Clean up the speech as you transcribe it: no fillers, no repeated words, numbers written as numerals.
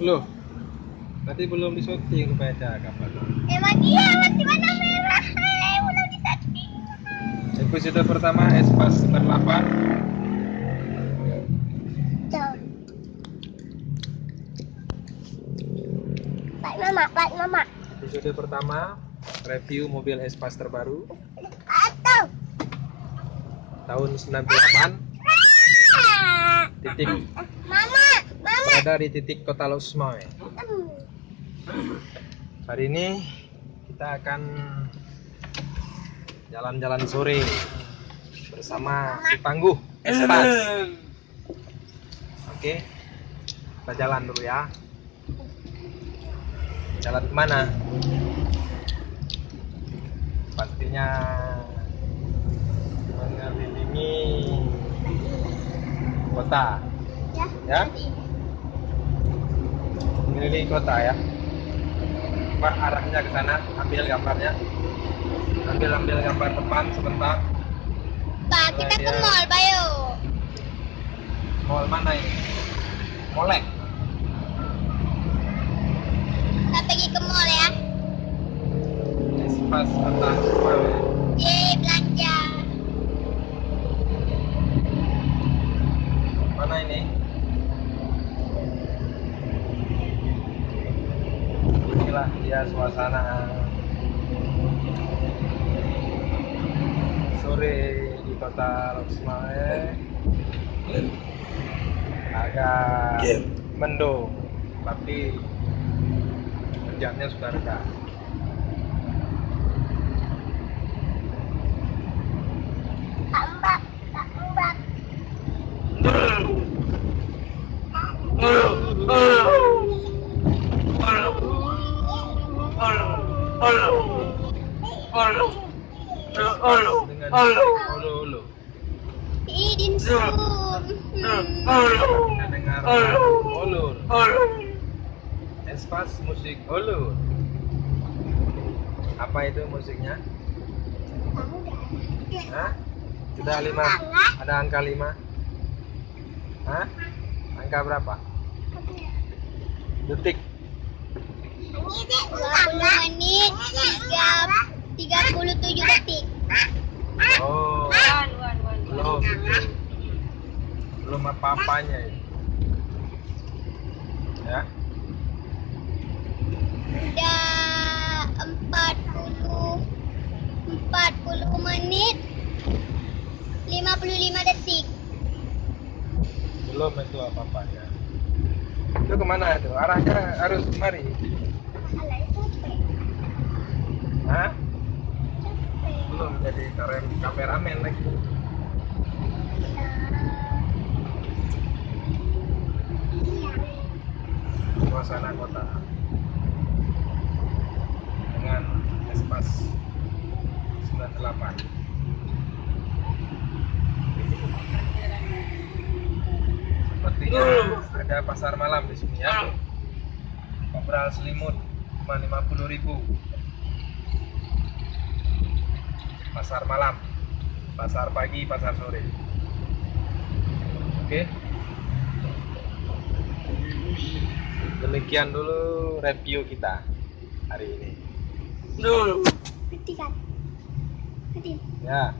Loh, berarti belum disyuting rupanya gambar. Emang iya, masih warna merah. Belum disetting. Episode pertama Espas 8. Tuh. Pak Mama. Episode pertama review mobil Espas terbaru Atau. tahun 98. Titik Mama. berada di titik Kota Losmoy. Hari ini kita akan jalan-jalan sore bersama si Tangguh Espas. Oke, kita jalan dulu ya. Jalan kemana? Pastinya mengelilingi kota, ya? Mengelilingi kota ya. Pak, arahnya ke sana, ambil gambarnya. Ambil gambar depan sebentar. Pak, kita ke mall, Bayo. Mall mana ini? Molek. Kita pergi ke mall ya. Espas atas Mall. Yeay, belanja. Mana ini? Inilah dia suasana sore di kota Losmoy. Agak mendung, tapi hujannya sudah reda. Mbak. Dengan ulu-ulu. Idin Zoom. Kita dengar ulur. Espas musik ulur. Apa itu musiknya? Hah? Sudah 5. Ada angka 5. Hah? Angka berapa? Detik. 20 menit 37 detik. Oh, belum apa-apanya itu. Ya. Udah 40 menit 55 detik. Belum itu apa-apanya. Itu kemana itu? Arahnya harus kemari. Hah? Belum jadi kameramen lagi. Suasana kota dengan Espas 98. Sepertinya ada pasar malam di sini ya. Obral selimut cuma 50.000. Pasar malam, pasar pagi, pasar sore. Oke. Demikian dulu review kita hari ini. Ketik kan? Ketik. Ya.